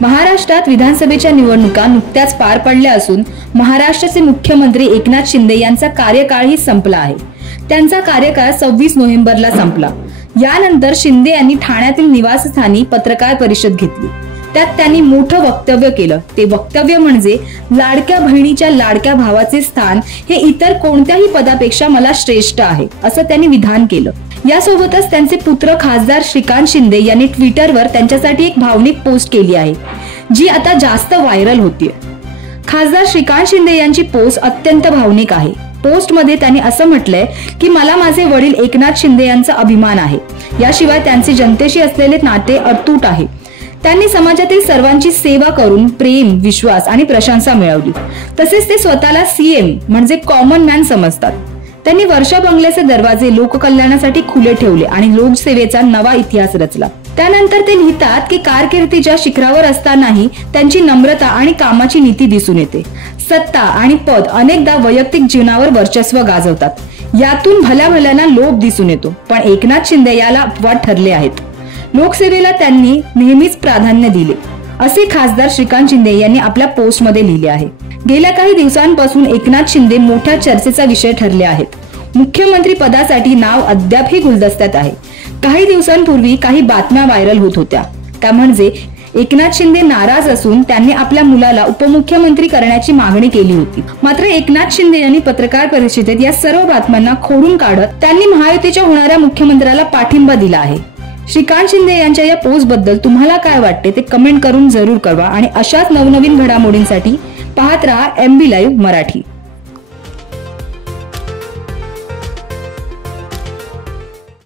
महाराष्ट्रात विधानसभेच्या निवडणुका नुकत्याच पार पडल्या असून महाराष्ट्राचे मुख्यमंत्री एकनाथ शिंदे यांचा कार्यकाळही संपला आहे। त्यांचा कार्यकाळ 26 नोव्हेंबरला संपला। यानंतर शिंदे यांनी ठाण्यातील निवासस्थानी पत्रकार परिषद घेतली। त्यात त्यांनी मोठं वक्तव्य केलं। ते वक्तव्य म्हणजे लाडक्या बहिणीच्या लाडक्या भावाचे स्थान हे इतर कोणत्याही पदापेक्षा मला श्रेष्ठ आहे, असं त्यांनी विधान केलं। यासोबतच त्यांचे पुत्र खासदार श्रीकांत शिंदे यांनी ट्विटरवर त्यांच्यासाठी एक भावनिक पोस्ट केली आहे, जी आता जास्त व्हायरल होतीये। खासदार श्रीकांत शिंदे यांची पोस्ट अत्यंत भावनिक आहे। पोस्ट मध्ये त्यांनी असं म्हटलंय की मला माझे वडील एकनाथ शिंदे यांचा अभिमान आहे। याशिवाय त्यांचे जनतेशी असलेले नाते अतूट आहे। त्यांनी समाजातील सर्वांची सेवा करून प्रेम, विश्वास आणि प्रशंसा मिळवली। तसेच ते स्वतःला सीएम म्हणजे कॉमन मॅन समजतात। त्यांनी वर्षा बंगल्याचे दरवाजे लोककल्याणासाठी खुले ठेवले आणि लोकसेवेचा नवा इतिहास रचला। त्यानंतर ते लिहितात की कारकिर्दीच्या शिखरावर असतानाही त्यांची नम्रता आणि कामाची नीती दिसून येते। सत्ता आणि पद अनेकदा वैयक्तिक जीवनावर वर्चस्व गाजवतात। यातून भल्याभल्यांना लोभ दिसून येतो, पण एकनाथ शिंदे याला अपवाद ठरले आहेत। लोकसेवेला त्यांनी नेहमीच प्राधान्य दिले, असे खासदार श्रीकांत शिंदे यांनी आपल्या पोस्ट मध्ये लिहिले आहे। गेल्या काही दिवसांपासून एकनाथ शिंदे मोठ्या चर्चेचा विषय ठरले आहेत। मुख्यमंत्री पदासाठी नाव अद्यापही गुलदस्त्यात आहे। काही दिवसांपूर्वी काही बातम्या व्हायरल होत होत्या, त्या म्हणजे एकनाथ शिंदे नाराज असून त्यांनी आपल्या मुलाला उपमुख्यमंत्री करण्याची मागणी केली होती। मात्र एकनाथ शिंदे यांनी पत्रकार परिषदेत या सर्व बातम्यांना खोडून काढत त्यांनी महायुतीच्या होणाऱ्या मुख्यमंत्र्याला पाठिंबा दिला आहे। श्रीकांत शिंदे यांच्या या पोस्ट बद्दल तुम्हाला काय वाटते ते कमेंट करून जरूर कळवा आणि अशाच नवनवीन घडामोडींसाठी पाहत रहा MB लाईव्ह मराठी।